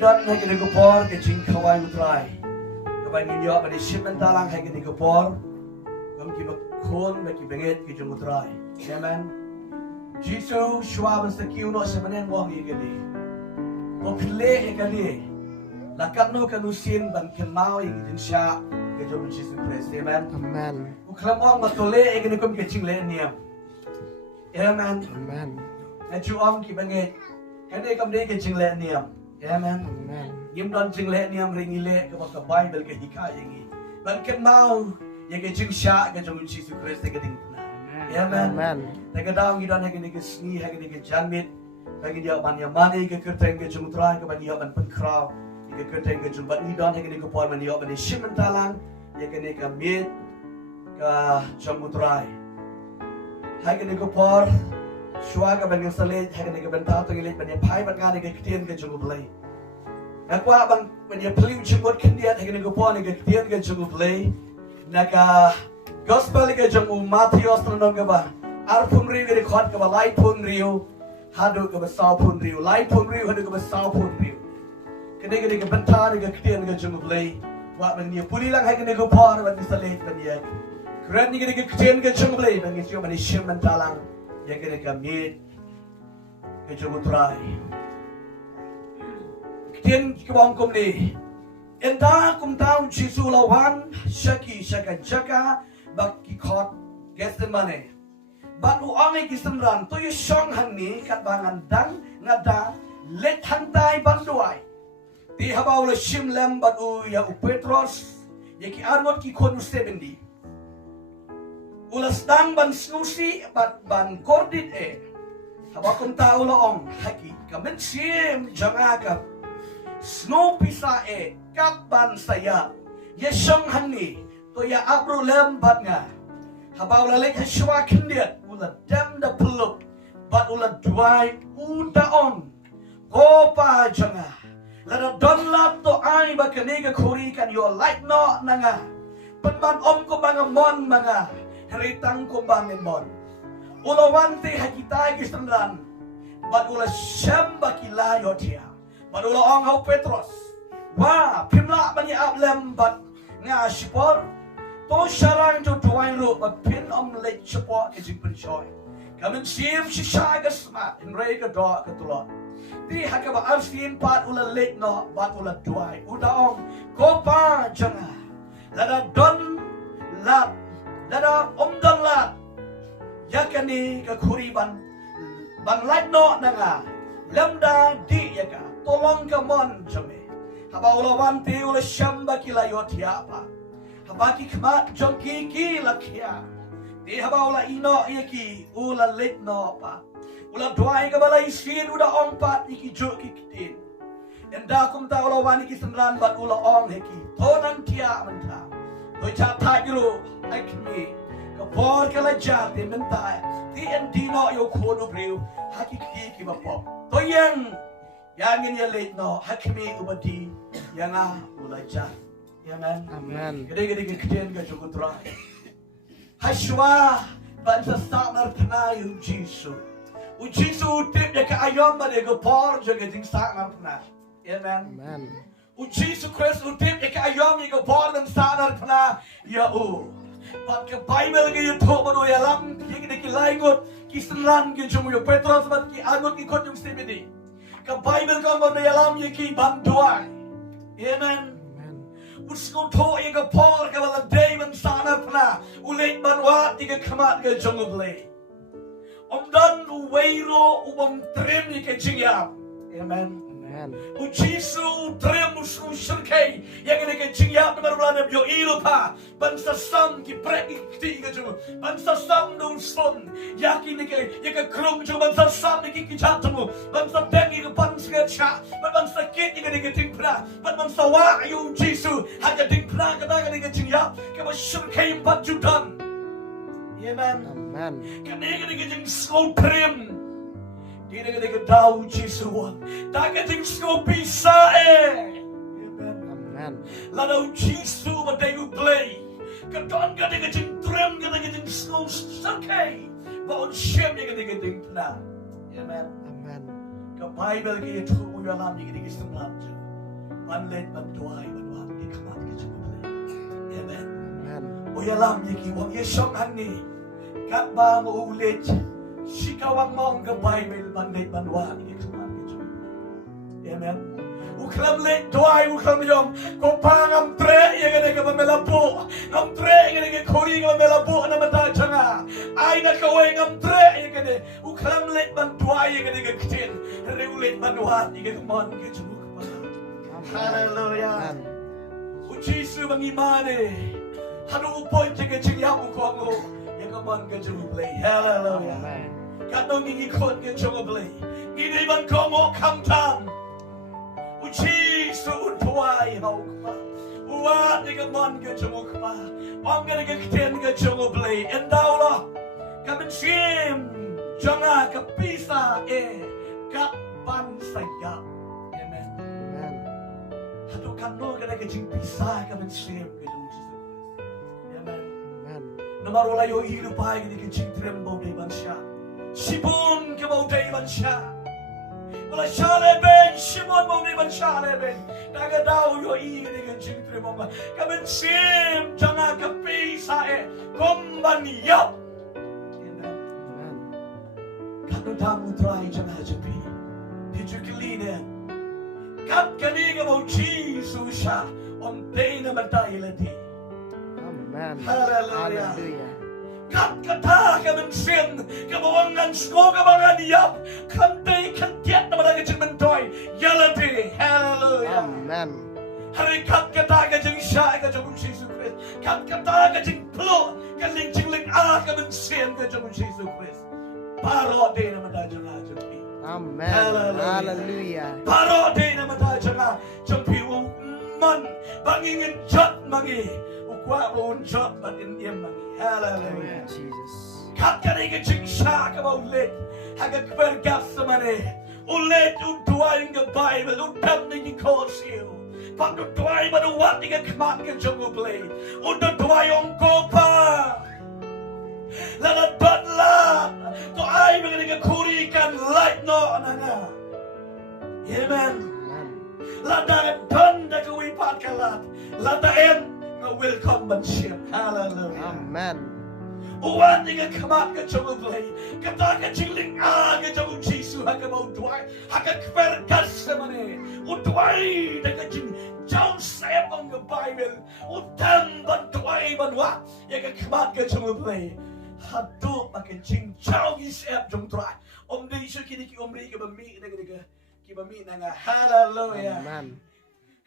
dan hai kini kupor ke jing kawai utrai. Kawai ni dia pada shibun talang hai kini kupor. Kami kiba kon bagi benget ke jing utrai. Amen. JISU shwa ban sekiu no sebenarnya wong ikani. Khublei ikani. Lakat no kanusin ban kenau ikani sya ke jing JISU Christ. Amen. Amen. Uklamong matole ikani kum ke jing le niam. Amen. Amen. Nachu om ki benget. Kani kam de ke jing le niam. Amen. Amen. Yim don jing le niam ringi le ke baka Bible ke hikai yangi. Ban kenau ye ke jing sya ke jing JISU Christ ke ding. Amen. Amen. Tega daung gidan hagi ni ke sni hagi ni ke janmit hagi dia ban yamani ke kerteng ke jumutrai ke ban dia ban penkrau ke kerteng ke jumbat ni don hagi ni ke pon ban dia ban shibun talang ye ke ni ke mit ke jumutrai hagi ni ke por shwa ke ban salet hagi ni ke ban tau ngilet ban dia pai ban ngani ke ktien ke Khublei nakwa ban dia peliu jumut kendiat hagi ni ke pon ke ktien ke Khublei naka Gospel ke jamu Matius nong ke ba arpun riu ke khot ke ba lai pun riu hadu ke ba sau pun riu lai pun riu hadu ke ba sau pun riu kene ke bentar ke ktien ke Khublei wa ban ni puli lang hai ke ko por ban ni salet ban ya keren ni ke ktien ke Khublei ban ni ban shibun talang ya ke mit ke Khublei ktien ke bang kum ni enda kum tau JISU lawan shaki shaka jaka baki khot GETHSEMANE bat uang ki semran to yu shong hang ni kat bangan dang ngada let hantai ban DUWAI ti habau le shim lem bat u ya u Petros ye ki armot ki kon 70 ulas dang ban snusi bat ban kordit habau kum tau loong haki kamen sim jangaka snow pisa kat ban saya ye shong hang ni to ya abru lem bat nga habau la lek shwa kendiat ula dem da peluk bat ula DUWAI uda on ko pa janga la da don la to ai ba kene ga khori kan yo like no nanga penban om ko banga mon manga heritang ko bangen mon ula wanti hakita gi sandran bat ula shamba kila yo tia bat ula ong hau Petros wa pimla bani ablem bat nga shipor to sharang to DUWAI lu ba pin om lek support ke jipun shoy kamen sim shisha ga smart in re ga do ka tulot ti hakaba arsin pat ula lek no bat ula DUWAI uda om ko pa janga lada don lat lada om don lat yakani ka khuri ban lek no nanga lamda di yaka tolong ka mon jame haba ula wanti ula shamba kila yotia pa habaki kmat jongki ki lakia di haba ula ino yaki ula let no pa ula DUWAI ka balai sin uda ong pat iki jo ki kitin enda kum ta ula wani ki semran bat ula ong heki tonang tia menta to cha thagiru akmi ka por ka la jati menta ti endino yo khono breu haki ki bapop to yang in ya let no hakmi ubadi yanga ula jat Amen. Amen. Gede ktien ke Khublei. Hashwa ban sa sanar tna yu JISU. U JISU tip ya ka ayom ba de go por je ke ding sanar tna. Amen. Amen. U JISU Christ u tip ya ka ayom ye go por dan sanar tna ya u. Pat ke Bible ke yu tho ba ya lam ye ke ki laingot ki senran ke jumu yu Petros bat ki agot ki kot yu sibidi. Ke Bible ko ba ya lam ye ki ban DUWAI. Amen. Usko to iga por ka wala David sana pna ulit banwat iga kamat ka Khublei omdan uwairo ubam trim ni ka jingiap amen Amen. u JISU trim usku shirkei yang ni ka jingiap na marulana bio ilo pa ban sa sam ki prek ti ka jumu ban sa sam no son yaki ni ka yaka krum jumu ban sa sam ni ki chatamu ban sa tengi ka pan sa cha ban sa kit ni ka ting pra ban sa wa yu JISU hanya ding pra ka da ni ka jingiap ka ba shirkei pat judan amen Amen. kanega ni ka jing slow trim Di ka daw JISU da ka jing slow bisa Amen. Ladaw JISU madayu Blei kadon ka di ka jing trim ka di ka jing slow sakay baon siyem ni ka di ka jing pna amen Amen. ka Bible ki ito mo yalam ni ka di ka semlan มันเล่นมันตัวไอ้มันว่าที่ขมัดกันจะไม่เลยเอเมน Amen. โอ้ยลำยี่กี่วังยี่ช่องหันนี่กัดบามูเล็ดชิคาวังมองกับใบมันเล่นมันว่าที่ขมัดกันจะไม่เอเมนอุคลำเล็ดตัวไอ้อุคลำยองก็พางำเตะยังไงกับมันเมลาบุงำเตะยังไงกับคุยกับมันเมลาบุนั่นมันได้จังอ่ะไอ้นักเอาไว้งำเตะยังไงอุคลำเล็ดมันตัวไอ้ยังไงกับเทียนเร็วเล็ดมันว่ายังไงกับมันกันจะไม่ฮาเลลูยาอุจิสุบังอิมานีฮันอุปอยจะกันจิงยาอุควงโอยังกับมันกันจะรู้เลยฮาเลลูยาการต้องมีคนกันจะรู้เลยมีในบันคงโอคำทางอุจิสุอุทวายเฮาควาอุวานี่กับมันกันจะรู้ควาอังกันกันเทียนกันจะรู้เลยเอ็นดาวล่ะกับเป็นชิมจังอากับพิซากับบันสยามHadu kanu kada kecing pisah kada shame kada Jesus. Amen. Amen. Namaro layo hidup pai kada kecing trembo dei bansha. Shibun ke mau dei bansha. Wala shale ben shibun mau dei bansha le ben. Daga dau yo I kada kecing trembo ba. Kaben shame janga ka pisah komban yap. Amen. Amen. Kanu tamu try janga jepi. Did you clean it? Kat kaniga mo Jesus siya on day na matay Amen. Hallelujah. Hallelujah. Kat kata ka ng sin kabawangan sko kabangan yap kanday kantiat na malaga siyang mentoy yalati. Hallelujah. Amen. Hari kat kata ka siyang siya ka siyang Jesus Christ. Kat kata ka siyang plo kaling siyang ka ng sin ka siyang Jesus Christ. Paro day na matay siyang Amen. Hallelujah. Hallelujah. Parode na matajaga jampi man bangingin jot mangi ukwa un jot but in yem mangi. Hallelujah. Jesus. Kakariga jingsha ka ulit haga kwer GETHSEMANE ulit udwai ng Bible udam ni kosil pag udwai manuwat ni kamat ka Khublei udwai ang kopa Lalat badlat to ay mga kurikan light no nanga. Amen. Ladaen tanda kawipat kalat. Ladaen nga welcome banship. Hallelujah. Amen. Uwan nga kamat ka Khublei. Kata ka chingling aga jamu JISU haka mau duai. Haka kwer GETHSEMANE. Udwai daga jing jaun sayap ang Bible. Utan ban duai banwa. Yaga kamat ka Khublei. Hadu makin jingchao gisep jong try. Di isu kini ki omri ke bami daga ki bami nanga. Hallelujah. Amen.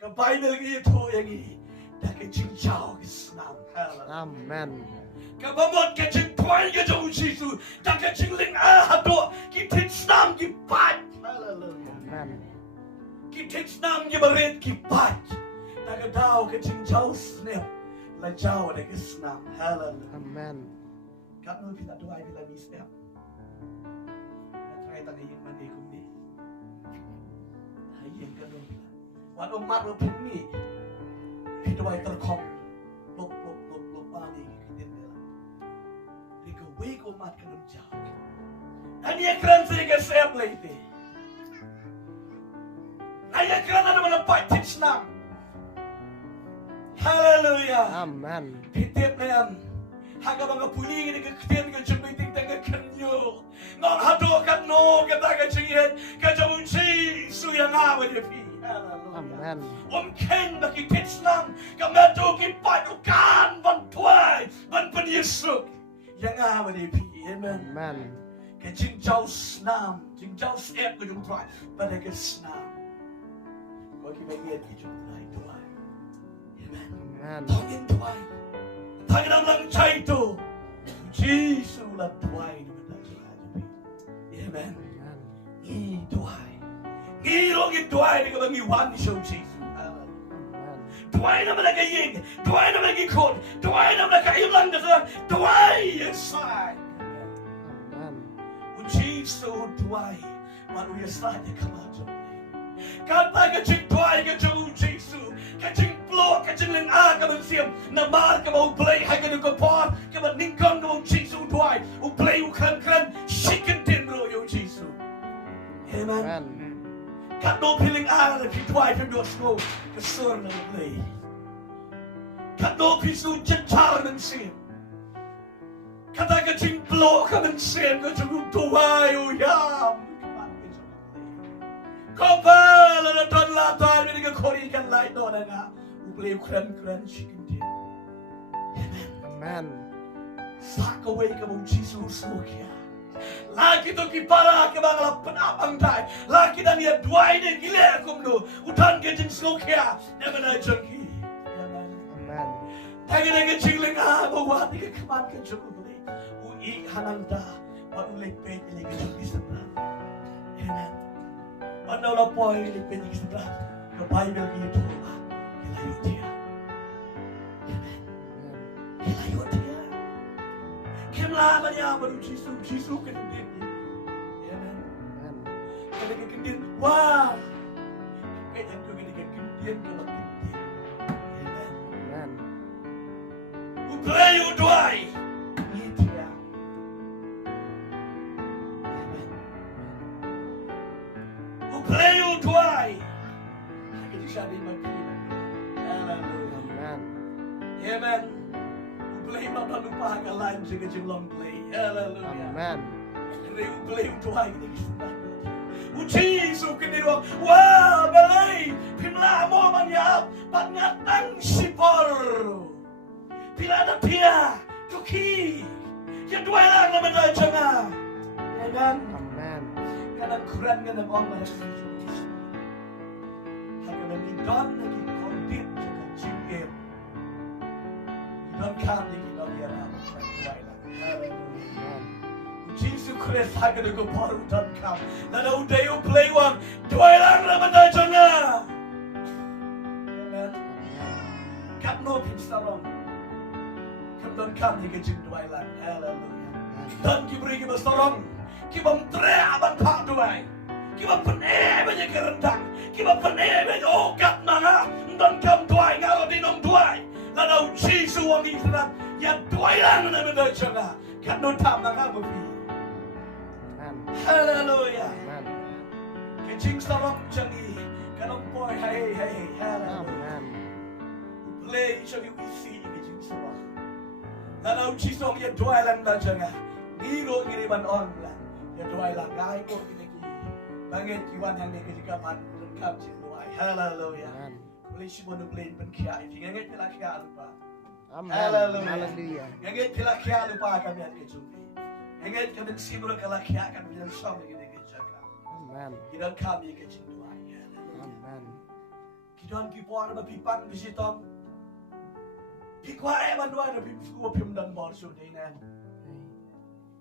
Ka Bible ki to yang i daga jingchao gisnam. Hallelujah. Amen. Ka bamot ke jing twai ke jong JISU daga jingling hadu ki titsnam ki pat. Hallelujah. Amen. Ki titsnam ki barit ki pat. Daga daw ke jingchao snep. La jao daga snam. Hallelujah. Amen. Kat mo pita duwai bila misstep. Try tangayin man di kumbi. Hayin ka doon. Wan umat mo pinmi. Piduwai terkom. Lop mani kitin nila. Ika wake umat ka doon jaw. Ani ekran sa ika sa plate. Ay ekran na naman ang paitits na. Hallelujah. Amen. Pitip na yan. Haga mga puling ni ktien ka jumiting taga kanyo. Nang hado ka no ka taga jinghen ka jamun JISU yang awa ni pi. Amen. Ken baki titsnam ka medo ki padukan ban tuai ban penyesuk yang awa ni pi. Amen. Amen. Ka jingjau snam jingjau sep ka jung tuai pada ka snam. Ko ki bagian ki jung tuai. Amen. Amen. Tongin tuai. Tangan lang chaito. JISU la tuai ni mata. Amen. I tuai. Ngirong i tuai ni kabang iwan ni show JISU. Tuai na malagaying. Tuai na malagikon. Tuai na malagayulang na sa tuai inside. Amen. JISU tuai. Manuya sa niya kamajo. Kata ka ching tuai ka ching JISU. Ka ching plo ka ching ling ka man siyam. Na mahal ka mo Blei hay ka nung kapon. Ka man ningkong ka mo JISU tuai. Blei kran kran. Shikin din ro yung JISU. Amen. Amen. kat no piling ang pitwai from your snow kesur ng Blei kat no pisu jentar ng sim kata ka jing blow ka ng sim ka jung DUWAI uyam Kopal na don latan ni ka kori kan lai do na nga Blei kran chicken din amen Amen. sakaway ka mong Jesus Lukia lagi to kipara ke bangla penapang dai lagi dan ya DUWAI ne gile kumno utan ke jing Lukia ne mana jengki amen Amen. tagi ne jingling a bawa ni ke kaman ke jung Blei ui hananda wat ulek peit ni ke jung disana amen Ano la po ay lipin ng isda na Bible ito kilayo dia amen kilayo dia kimlaman niya ba ng JISU kanindin amen kada ka kandin wow kaya ko kada ka kandin ka magkandin amen Amen. Khublei DUWAI ni dia amen Khublei DUWAI kasi siya din magkina hallelujah Amen. amen Khublei mapalupa ka lang siya kajing long Blei hallelujah Amen. Khublei DUWAI ni kisuna JISU kinirwang wow Blei pimla mo mangyap pangatang sipor pila na pia tuki ya DUWAI lang naman tayo siya nga amen Amen. kanang kuran nga ng mga Jesus hanggang nangidon naging kondit sa jinghikai donkam ni kinagyaran ng DUWAI lang hallelujah Amen. JISU Christ hanggang nagpaparu donkam na naudayo Bleiwang DUWAI lang naman tayo siya nga amen kat no pinsarong kat donkam ni kajing DUWAI lang hallelujah dan kiberi kiba sarong kiba mtre aban pak DUWAI kiba pene banyak kerendang kiba pene banyak okat mana donkam DUWAI ngalo di nong DUWAI lanau JISU wang Israel ya DUWAI lang na benda jaga kat no tam na kamu pi Amen. hallelujah Amen. kajing sarong jangi kanong boy hey hallelujah Amen. Blei jangi isi kajing sarong lanau JISU ya DUWAI lang na jaga ngiro ngiriman on lang ya DUWAI lang ngai ko kiniki bangit kiwan hang ni kajikapan donkam jing DUWAI hallelujah Amen. Blei shibun Blei pen kia if ngai pila kia lupa Amen. Hallelujah. Hallelujah. ngai pila kia lupa kami at kajumpi ngai kami sibura kala kia kami yang shom ni kajaka Amen. kidan kami kajing DUWAI hallelujah Amen. kidan kipuan ba pipan bisitom pikwae ban DUWAI na pipsku pim dan bor su dinan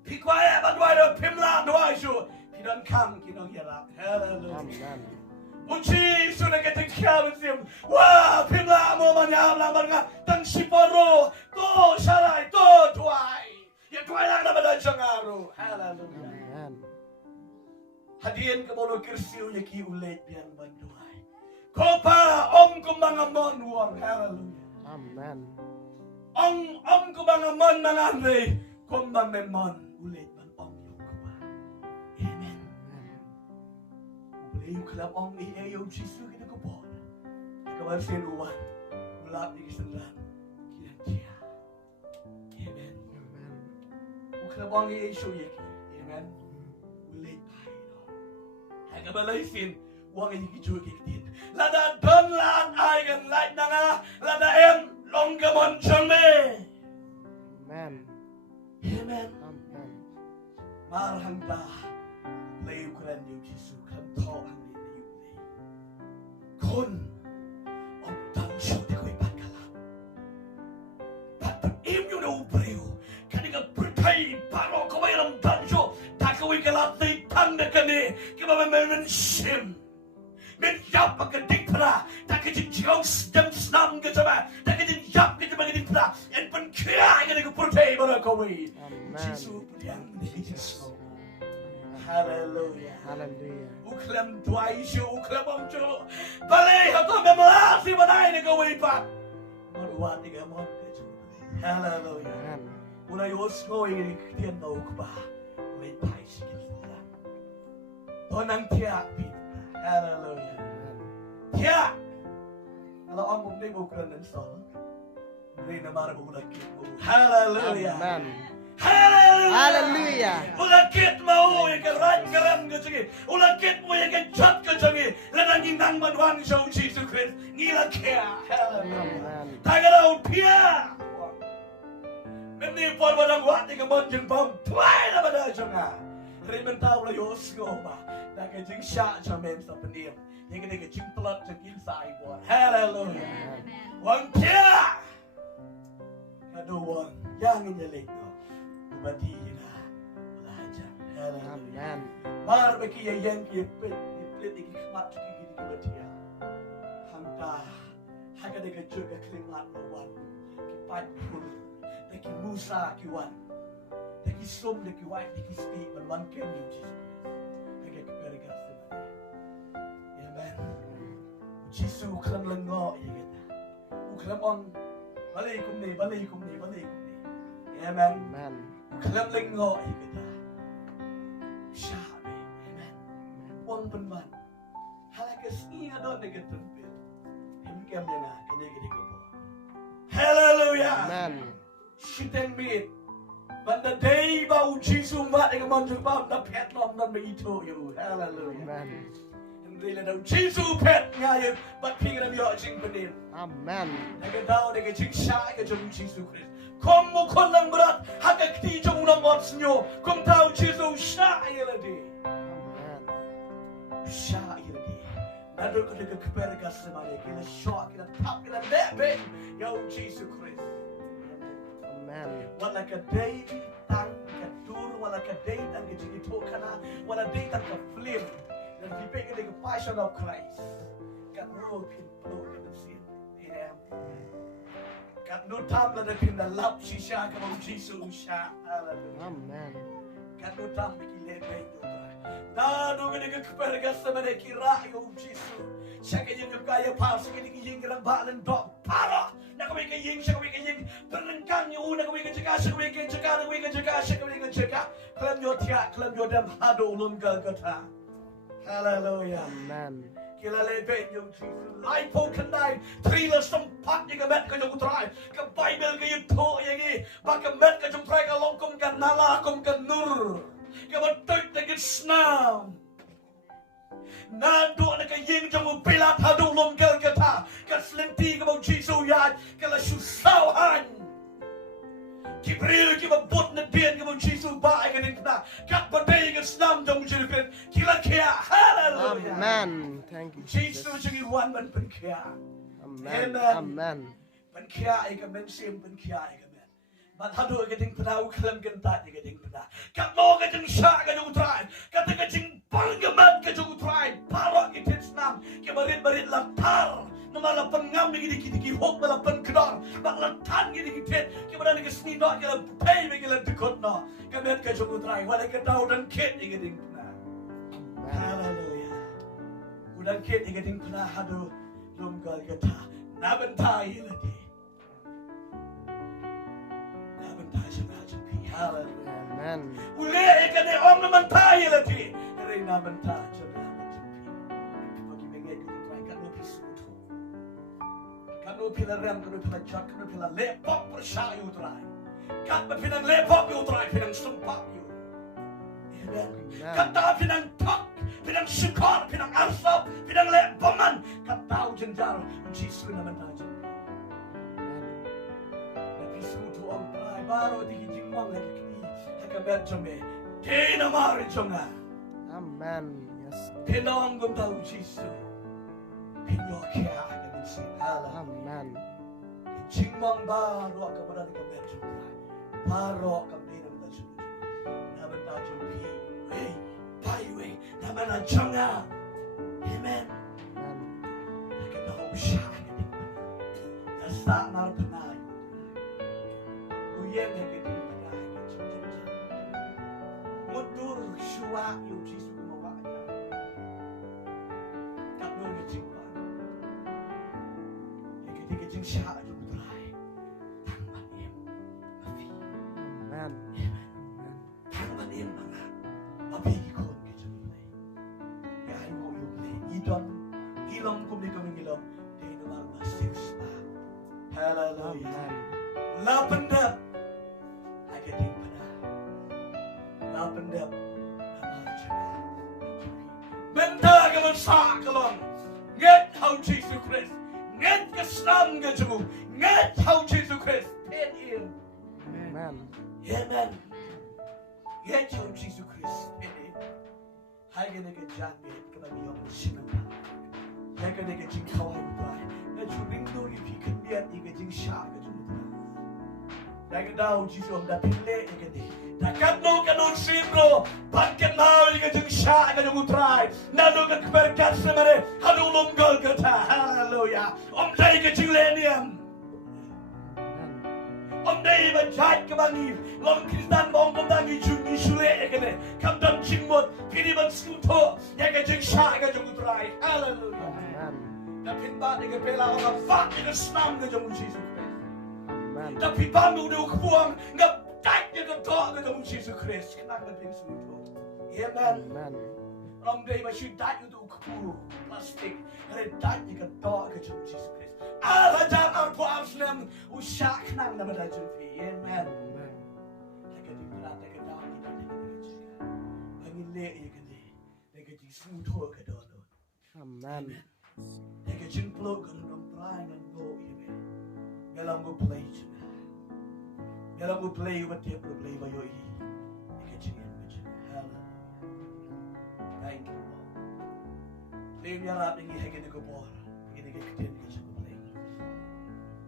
pikwae ban DUWAI na pimla DUWAI su kidan kam kinong yarap hallelujah Amen. JISU na kating kiabasim wah pimla mo man yam laman nga tang siporo to saray to DUWAI ya DUWAI lang naman ang siyang araw hallelujah Amen. hadian ka mo no kirsiw ya ki ulit yan ban DUWAI kopa om ko mga monwang hallelujah Amen. om ko mga mon mga andre kumbang may mon ulit ban om yung kuba amen Blei uklap om iayo JISU kita kupon kabar seluan ulap di kesendan kian dia amen Amen. uklap om iayo yeki amen ulit pai no hanga balai sin wang yeki jo kektin lada don lan ai gan lai nanga lada em longgamon chome Amen. amen Amen. marhang da Blei ukran yo JISU kan tho ang ni ni Blei kon om tang shu de koi pat kala pat im yo no Blei kaniga pertai paro ko mai ram tan shu ta ko wi kala dei tang de kane ki ba men shim men yap ka dik pra ta ka jin jong stem snam ke sama ta ka jin yap ke ba dik pra en pen kya ga ko pertai ba ko wi Amen. JISU pudiang ni JISU hallelujah Hallelujah. uklam DUWAI siya uklam ang siya balay hato memasi manay ni gawin pa maruwan ni gamon hallelujah Amen. una yos ngo yung ktien na ukba may pai sikit sila tonang tiyak pit Hallelujah. Ya. Kalau orang mungkin bukan dan sol. Beri nama ulat kita. Hallelujah. Amen. Hallelujah. Hallelujah. Ulat kita mau yang keren ke sini. Ulat kita mau yang cat ke sini. Lalu nang manuan jauh Jesus Christ. Ngila kia. Hallelujah. Amen. Tagarau pia. Meni por badang wat ni kemon jeng bom. Tuai na badang jonga. Rimen tahu lah yos ngoma. Nak jeng syak jamen sa pendiam. Yang kena jeng telat jeng insai buat. Hallelujah. Wang kia. Kado wang yang nyelik no. Ubati na. Belajar. Hallelujah. Amen. Mar beki yang peit iki kemat iki batia. Hangta. Haga dega juga klimat lawan. Kipat pun. Deki Musa kiwan. Deki som deki white deki speak man kem you Jesus. Deki KPER GETHSEMANE. Amen. JISU kelam lengo ya kita. Kelam on balai kum ni. Amen. Amen. Kelam lengo ya kita. Syabe. Amen. On penman. Halakas ni adon deki tempel. Kem dia na kene gede ko. Hallelujah. Amen. Shiten meet. But the day bau JISU mat dengan manjung bau na pet nom nan begitu you. Hallelujah. Amen. Yang rela dah JISU pet ngaya but pinggir biar jing benin. Amen. Naga tahu naga jing syak ke jung JISU Christ. Kom mu kolang berat hak kti jung unang mat senyo. Kom tahu JISU syak ya ladi. Amen. Syak ya ladi. Nado kita KPER GETHSEMANE kita syak kita tap kita lebe. Yo JISU Christ. Amen. Wala ka day tang ka tur, wala ka day tang ka jingito kana, wala day tang ka flame. Dan pipig ka the passion of Christ. Kat no pin flow ka sin. Amen. Kat no tam la pin the love shisha ka mong JISU sha. Hallelujah. Amen. Kat no tam bigile ka yo. Nado ka the KPER GETHSEMANE kira yo JISU. Siya ka yung kaya pa sa kini yung grang balan dog para. Nak kami kaying siya kami kaying berengkang yung una kami kajaka siya kami kajaka siya kami kajaka kelam yo tiak kelam yo dam hado ulun galgata. Hallelujah. Amen. Kila lebe yung JISU lai po kanday trila sempat yung met ka yung utray ka Bible ka yung to yung baka met ka yung try ka longkom ka nalakom ka nur ka matag na gisnam. Nando na kaying jang pilat hadong lomgal kata kaslenti ka mo JISU yad kala susawan kibril ki mabot na diyan ka mo JISU ba ay ganin na kat batay ka snam jang JISU kila kaya. Hallelujah. Amen. Thank you, JISU Jesus. jang iwan man pen kaya. Amen. Amen. Amen. Pen kaya ay kamen sim pen kaya ay kamen. Mat hado ka ding padaw kalam ganta ka ding pada kat mo ka ding sya ka jang utray kat ka ding panggaman ka jang utray parok itits nam kibarit-barit lapar namala pengam dikit-dikit hok malapan kedor maklatan dikit-dikit kibara ni kesnidot kala pay megala dekot no kamet ka jang utray wala ka daw dan kit ding pada. Hallelujah. Udan kit ding pada hado lumgal kata nabantai lagi. Hallelujah. Amen. Uli ikan ni om naman tayo lagi. Eri naman tayo naman jumpi. Bagi bengay kita try kanu pisuto. Kanu pila rem, kanu pila jak, kanu pila lepok persayu try. Kat pinang lepok yu try, pinang sumpak yu. Amen. Kata pinang tok, pinang syukar, pinang arsap, pinang lepoman. Kata jenjar, JISU naman tayo jumpi. Pisuto om try, baru di mang lagi kini hakabat jome kena mari jonga. Amen. Yes. Pinong gum tahu JISU pinyo kaya akan isi hala. Amen. Jingmang baru akan berada ke benjumpa baru akan bina benjumpa nama tajumpi wey pai wey nama na jonga. Amen. Akan tahu syah akan nasta marpenai uyeng akan mudur syua yung JISU gumawa niya. Tatlo ng jingpa. Ikiti-kiting siya yung utray. Tangmanim. Mafi. Amen. Tangmanim mga mabigikon ka dyan. Blei. Yahay mo yung Blei. idon ilong kum ni kami ilong di nomor masih spa. Hallelujah. Lapendap hagating pada. Lapendap nama cakap. Benda kaman sa kalon. Nget how Jesus Christ. Nget keslam ke jemu. Nget how Jesus Christ. Pen in. Amen. Amen. Nget how Jesus Christ. Pen in. Hagen ke jangan kami yang siapa. Hagen ke jingkawai berai. Na churing do ipi kendiat ike jingsha ke jemu. Hagen dah Jesus om dah tile ike ni. Takat no kanon sibro. Paket mau ike jingsha ke jemu berai. Nado ke KPER GETHSEMANE. Hadu lomgal kata. Hallelujah. Om day ke JISU. Om day berjaya kebangi, long Kristen bong kebangi jingiasyylok ekene, kamdan jingmot, pini ban skuto, yang ke jingsha ke jungutrai, hallelujah. Tapi bad ke pela orang fat ke senam ke jung Jesus Christ. Tapi bandu de kuang ngap tak ke tok ke jung Jesus Christ, kenang ke ping skuto. Amen. Om day masih tak itu kupu plastik, redak ke tok ke jung Jesus Christ. Allah jangan arpa Muslim usyak nang nama dajufi. Amen. Lagi di berat lagi dah ni dah lagi. Lagi le ye kene. Lagi di suto ke dono. Amen. Lagi jimplo ke dom try ngan go ye. Galang go play china. Galang go play wat dia play ba yo i. Lagi jingen macam. Hallelujah. Thank you Lord. Lagi harap ni hagi ko bor. Hagi ke ktien ke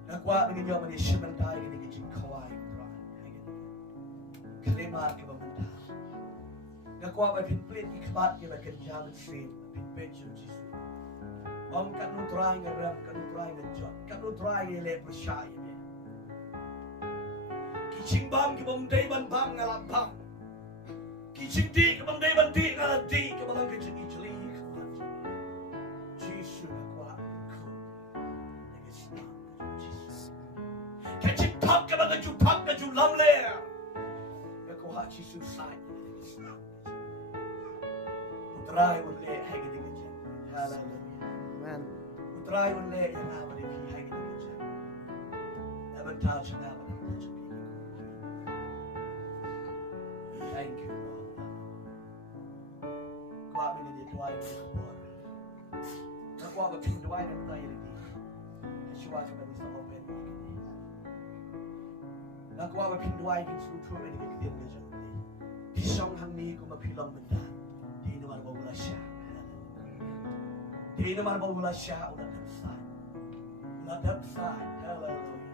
Nakwa dengan jawab ni shibun dai dengan jinghikai. Kalimat ke benda. Nakwa by pin plate ikhbat ke bagian jalan sin pin page JISU. Om kan nutrai ngeram kan nutrai ngejot kan nutrai le percaya ni. Kicing bam ke bendai ban bam ngalap bam. Kicing di ke bendai ban di ngalap di ke balang ke jeli jeli ikhbat. JISU nakwa Kecik pak ke bagai jupak ke julam le. Ya kau hak JISU sai. Utrai ulle hai ke dengan jam. Hallelujah. Amen. Utrai ulle yang apa di hai ke dengan jam. Dapat tahu apa di jam. Thank you Lord. Kau apa ni doa yang berkuat. Kau apa pun doa yang berkuat ini. Syukur kepada Tuhan. Aku apa pinduai bin suatu ini ktien ke jauh ni. Pisang hang ni aku mapilang benda. Di nomor bawah syah. Di nomor bawah syah udah dapsai. Udah dapsai. Hallelujah.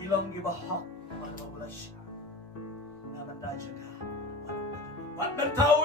Hilang gibahak nomor bawah syah. Nama dah jaga. Wat mentau